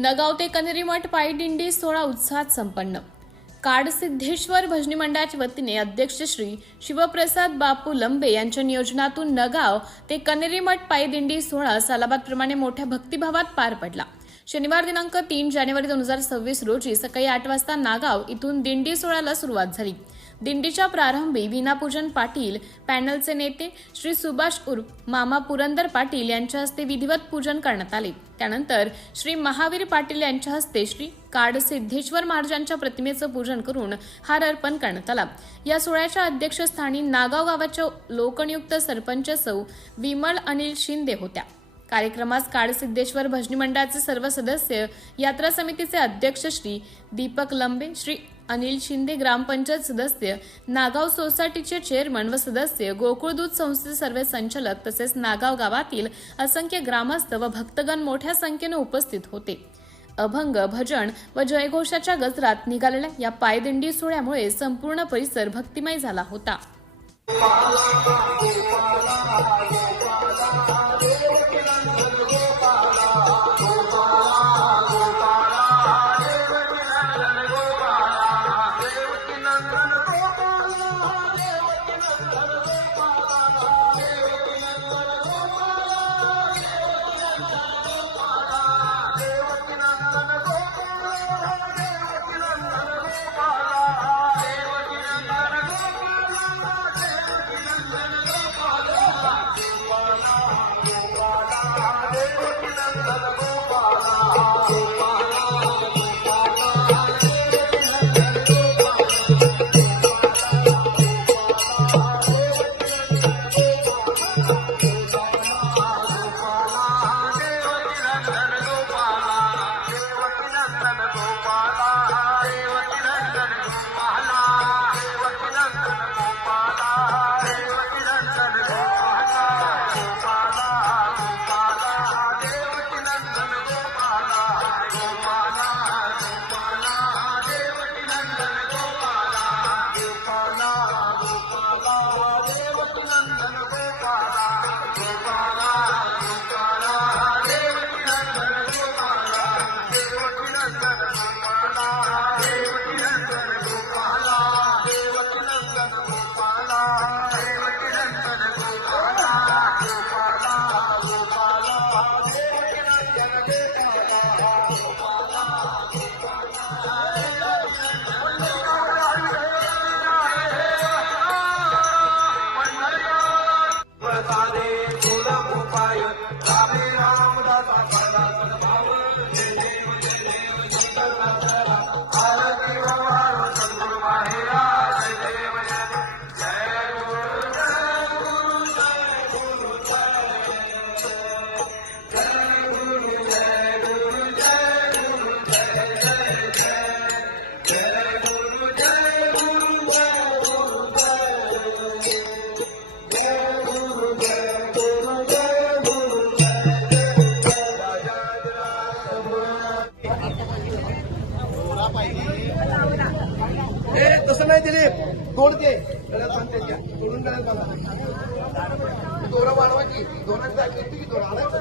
नगाव ते कनेरीमठ पायदिंडी सोहळा उत्साहात संपन्न. काडसिद्धेश्वर भजनी मंडळाच्या वतीने अध्यक्ष श्री शिवप्रसाद बापू लंबे यांच्या नियोजनातून नगाव ते कनेरीमठ पायदिंडी सोहळा सालाबादप्रमाणे मोठ्या भक्तिभावात पार पडला. शनिवार दिनांक तीन जानेवारी दोन हजार सव्वीस रोजी सकाळी आठ वाजता नागाव इथून दिंडी सोहळ्याला सुरुवात झाली. दिंडीच्या प्रारंभी विनापूजन पाटील पॅनलचे नेते श्री सुभाष उर्फ मामा पुरंदर पाटील यांच्या हस्ते विधिवत पूजन करण्यात आले. त्यानंतर श्री महावीर पाटील यांच्या हस्ते श्री काड सिद्धेश्वर महाराजांच्या प्रतिमेचं पूजन करून हार अर्पण करण्यात आला. या सोहळ्याच्या अध्यक्षस्थानी नागाव गावाच्या लोकनियुक्त सरपंच सौ विमल अनिल शिंदे होत्या. कार्यक्रमास काळसिद्धेश्वर भजनी मंडळाचे सर्व सदस्य यात्रा समितीचे अध्यक्ष श्री दीपक लंबे श्री अनिल शिंदे ग्रामपंचायत सदस्य नागाव सोसायटीचे चेअरमन व सदस्य गोकुळ दूध संस्थेचे सर्व संचालक तसेच नागाव गावातील असंख्य ग्रामस्थ व भक्तगण मोठ्या संख्येने उपस्थित होते. अभंग भजन व जयघोषाच्या गजरात निघालेल्या या पायदिंडी सोहळ्यामुळे संपूर्ण परिसर भक्तिमय झाला होता. प्रसादे fire. Babylon. नाही दिली. दोन ते गळ्यात बांध. त्याच्या वाढवायची की दोन आणायचं